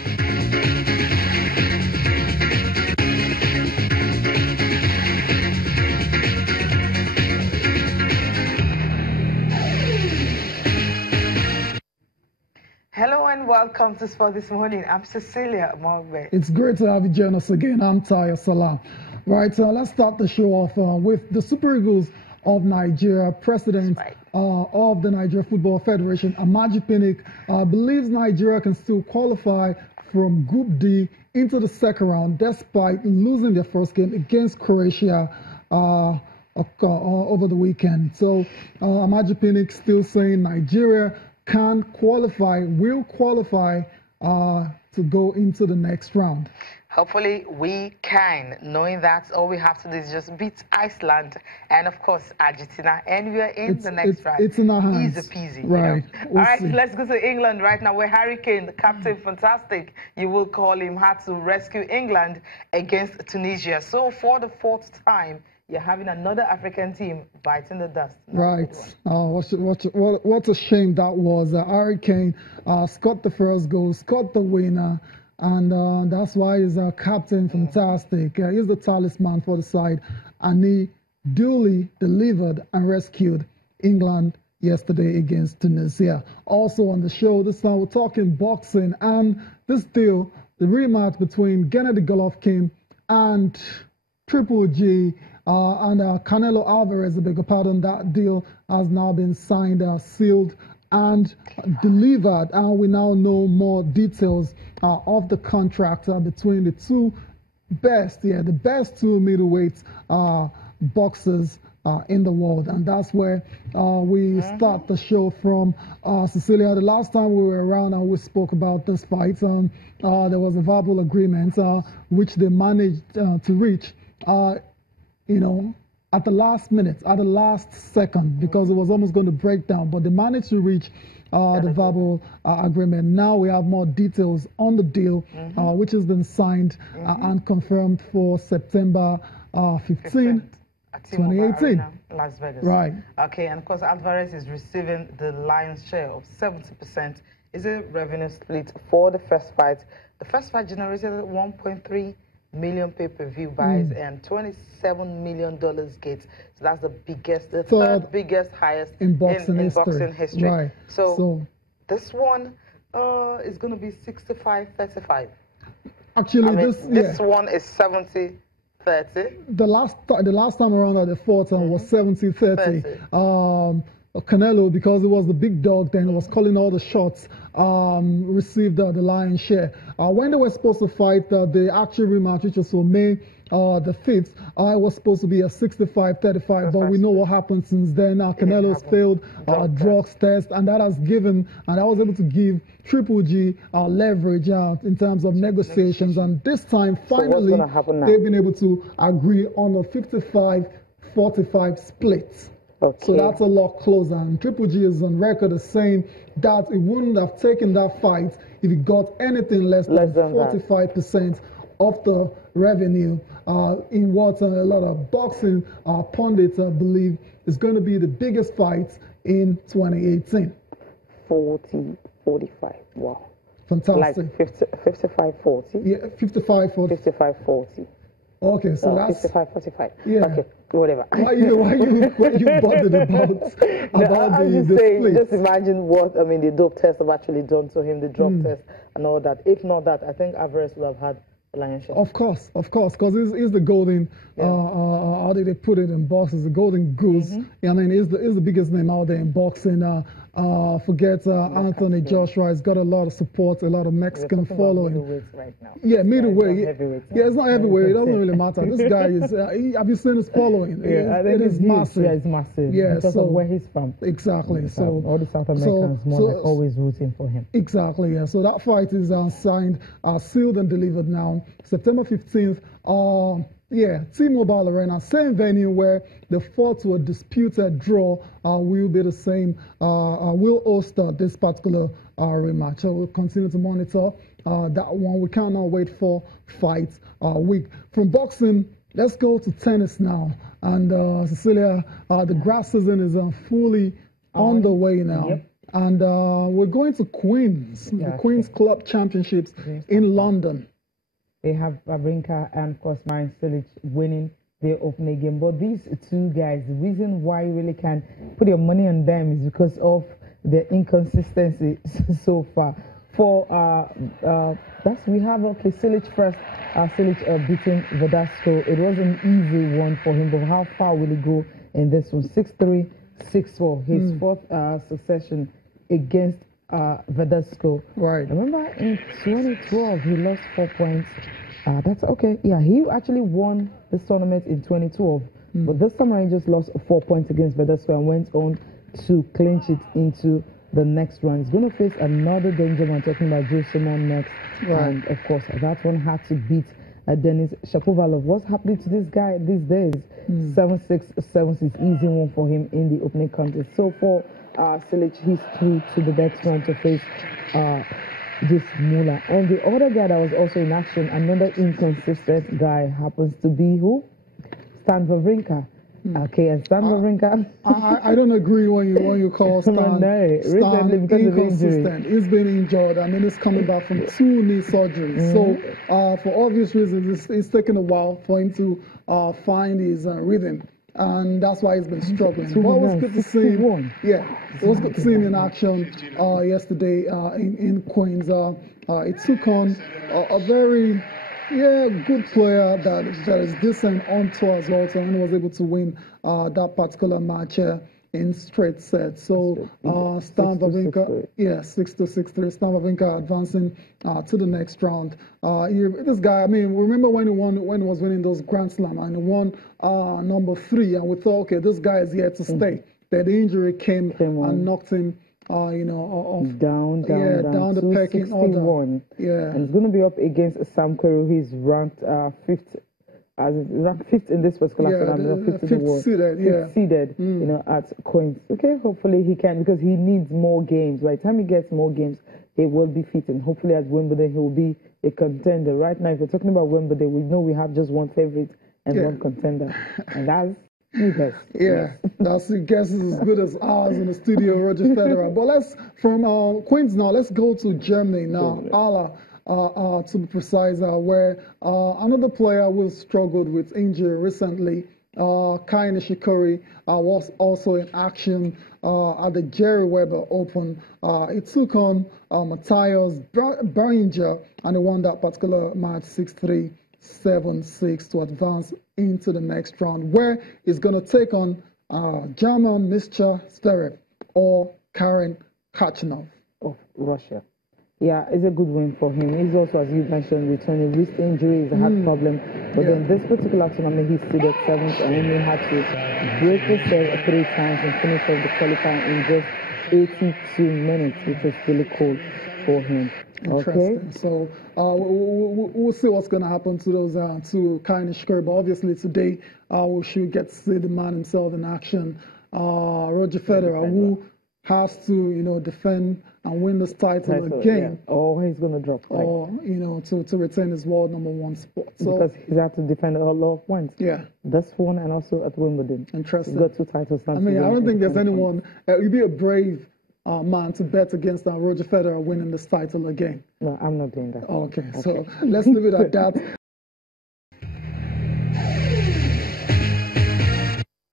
Hello and welcome to Sport This Morning. I'm Cecilia Mogbe. It's great to have you join us again. I'm Tayo Salah. Right, so let's start the show off with the Super Eagles of Nigeria. President of the Nigeria Football Federation, Amaji Pinnick, believes Nigeria can still qualify from Group D into the second round despite losing their first game against Croatia over the weekend. So Amaji Pinnick still saying Nigeria can qualify, will qualify to go into the next round. Hopefully we can, knowing that all we have to do is just beat Iceland and, of course, Argentina, and we are in the next round. It's in our hands. Easy peasy. Right. You know? All right, let's go to England right now, where Harry Kane, the captain, fantastic, you will call him, had to rescue England against Tunisia. So for the fourth time, you're having another African team biting the dust. Right. Oh, what a shame that was. Harry Kane scored the first goal, scored the winner, and that's why he's our captain. Fantastic. He's the talisman for the side, and he duly delivered and rescued England yesterday against Tunisia. Also on the show this time, we're talking boxing, and this deal, the rematch between Gennady Golovkin and Triple G. And Canelo Alvarez, a bigger pardon, that deal has now been signed, sealed, and delivered. And we now know more details of the contract between the two best, the best two middleweight boxers in the world. And that's where we start the show from. Cecilia, the last time we were around and we spoke about this fight, there was a verbal agreement which they managed to reach. You know, at the last minute, at the last second, because it was almost going to break down, but they managed to reach the verbal agreement. Now we have more details on the deal, which has been signed and confirmed for September 15, 2018. Las Vegas. Right. Okay, and of course, Alvarez is receiving the lion's share of 70%. Is a revenue split for the first fight. The first fight generated 1.3 million pay-per-view buys and $27 million gates. So that's the biggest, the third biggest, highest in boxing history. Right. So this one is going to be 65-35. Actually, this one is 70-30. The last time around at the fourth time was 70-30. Canelo, because it was the big dog then, was calling all the shots, received the lion's share. When they were supposed to fight the actual rematch, which was for May the 5th, it was supposed to be a 65-35, but we know what happened since then. Canelo's failed drugs test, and that has given, and I was able to give Triple G leverage in terms of negotiations, and this time, finally, they've been able to agree on a 55-45 split. Okay. So that's a lot closer, and Triple G is on record as saying that he wouldn't have taken that fight if he got anything less than 45% of the revenue in what a lot of boxing pundits believe is going to be the biggest fight in 2018. 40-45, wow. Fantastic. Like 55-40? Yeah, 55-40. 55-40. Okay, so that's 55-45. Yeah. Okay, whatever. Why you bothered about I'm the just saying, split? just imagine what, the dope test have actually done to him, the drug test and all that. If not that, I think Alvarez would have had the lion's share. Of course, because he's the golden, how did they put it in boxing, the golden goose. I mean, he's the biggest name out there in boxing. Forget Anthony Joshua. He's got a lot of support, a lot of Mexican following. Right now. Yeah, middleweight. Yeah, it's not heavyweight. It doesn't really matter. This guy is. Have you seen his following? It is massive. Yeah, it's massive. Yeah, because of where he's from. Exactly. So all the South Americans like always rooting for him. Exactly. Yeah. So that fight is signed, sealed, and delivered now, September 15th. T-Mobile Arena, same venue where the fought to a disputed draw will be the same, will host this particular rematch. So we'll continue to monitor that one. We cannot wait for fight week. From boxing, let's go to tennis now. And Cecilia, the grass season is fully on the way now. And we're going to Queens, the Queens Club Championships in London. They have Wawrinka and, of course, Marin Cilic winning their opening game. But these two guys, the reason why you really can put your money on them is because of their inconsistency so far. For we have Cilic first. Cilic beating Verdasco. It was an easy one for him, but how far will he go in this one? 6-3, 6-4. His fourth succession against Verdasco. Right. Remember in 2012 he lost 4 points. That's okay. Yeah, he actually won this tournament in 2012, but this time he just lost 4 points against Verdasco and went on to clinch it into the next round. He's going to face another danger man, talking about Joe Simon next. Right. And of course, that one had to beat Denis Shapovalov. What's happening to this guy these days? 7-6, 7-6, easy one for him in the opening contest. So for Cilic, he's through to the next round to face this Muller. And the other guy that was also in action, another inconsistent guy, happens to be who? Stan Wawrinka. Okay, and Stan Wawrinka. I don't agree when you call Stan, inconsistent. He's been injured. I mean, he's coming back from 2 knee surgeries. So, for obvious reasons, it's taken a while for him to find his rhythm. And that's why he's been struggling. But it was good to see him. Yeah, it was good to see him in action yesterday in Queens. It took on a very good player that is decent on tour as well. So he was able to win that particular match in straight sets. So Stan Wawrinka, 6-6-3. Stan Wawrinka advancing to the next round. This guy, I mean, remember when he was winning those Grand Slam and he won number 3, and we thought, okay, this guy is here to stay. Then the injury came and knocked him, off down the pecking order. Yeah, and it's going to be up against Sam Querrey, who's ranked 5th. As ranked 5th in this particular tournament, 5th in the world, seeded, at Queens. Okay, hopefully he can, because he needs more games. By the time he gets more games, he will be fit, and hopefully at Wimbledon he will be a contender. Right now, if we're talking about Wimbledon, we know we have just one favorite and one contender, and that's you guys. That's your guess is as good as ours in the studio, Roger Federer. But let's from Queens now. Let's go to Germany now. To be precise, where another player who struggled with injury recently, Kai Nishikori, was also in action at the Jerry Weber Open. He took on Matthias Berninger, and he won that particular match 6-3, 7-6 to advance into the next round, where he's going to take on German Mr. Zverev or Karen Khachanov of Russia. Yeah, it's a good win for him. He's also, as you mentioned, returning wrist injury is a heart problem. But then this particular tournament, he stood at 7th and only had to break the serve 3 times and finish off the qualifying in just 82 minutes, which was really cool for him. Interesting. Okay. So we'll see what's going to happen to those to Kai Nishikori. But obviously today we should get to see the man himself in action, Roger Federer, who has to defend and win this title again. Or he's going to drop. Or to retain his world #1 spot. So, because he's had to defend a lot of points. Yeah. This one and also at Wimbledon. Interesting. He's got 2 titles. I mean, I don't think there's anyone. You'd be a brave man to bet against Roger Federer winning this title again. No, I'm not doing that. Okay. So let's leave it at that.